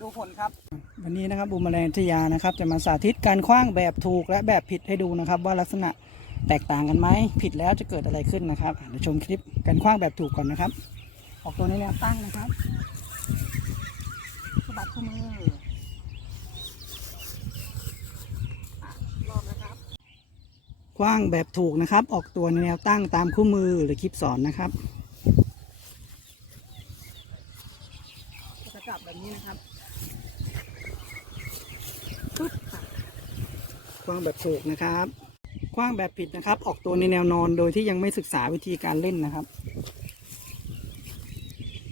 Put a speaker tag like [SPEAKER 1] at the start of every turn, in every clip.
[SPEAKER 1] ดูผลครับ วันนี้นะครับบูมแมลงทยานะครับ จะมาสาธิตการคว้างแบบถูกและแบบผิดให้ดูนะครับ ว่าลักษณะแตกต่างกันไหมผิดแล้วจะเกิดอะไรขึ้นนะครับเดี๋ยวชมคลิปการคว้างแบบถูกก่อนนะครับ ออกตัวในแนวตั้งนะครับสะบัดข้อมืออะรอบนะครับคว้างแบบถูกนะครับ ออกตัวในแนวตั้งตามคู่มือหรือคลิปสอนนะครับก็จะจับแบบนี้นะครับปึ๊บอะค ว้างแบบถูกนะครับคว้างแบบผิดนะครับ ออกตัวในแนวนอนโดยที่ยังไม่ศึกษาวิธีการเล่นนะครับ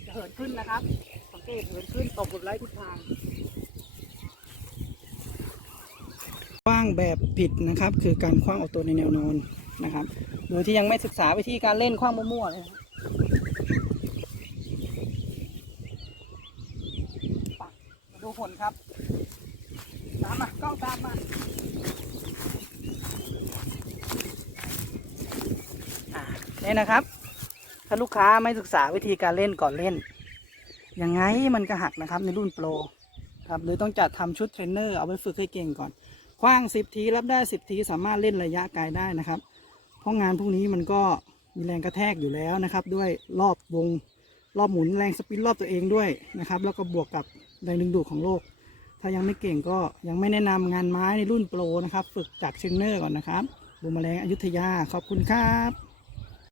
[SPEAKER 1] จะเหินขึ้นนะครับ สังเกตเหินขึ้นตกบนไร้ทิศทางคว้างแบบผิดนะครับ คือการคว้างออกตัวในแนวนอนนะครับ โดยที่ยังไม่ศึกษาวิธีการเล่นคว้างมั่วๆเลยนะครับปักมาดูผลครับ ตามมากล้องตามมา อ่า นี่นะครับ ถ้าลูกค้าไม่ศึกษาวิธีการเล่นก่อนเล่น ยังไงมันก็หักนะครับในรุ่นโปรครับหรือต้องจัดทำชุดเทรนเนอร์เอาไปฝึกให้เก่งก่อน คว้าง 10 ทีรับได้ 10 ทีสามารถเล่นระยะไกลได้นะครับ เพราะงานพวกนี้มันก็มีแรงกระแทกอยู่แล้วนะครับ ด้วยรอบวงรอบหมุนแรงสปินรอบตัวเองด้วยนะครับ แล้วก็บวกกับแรงดึงดูดของโลก ถ้ายังไม่เก่งก็ยังไม่แนะนำงานไม้ในรุ่นโปรนะครับ ฝึกจากเทรนเนอร์ก่อนนะครับบูมแมลงอยุธยาขอบคุณครับ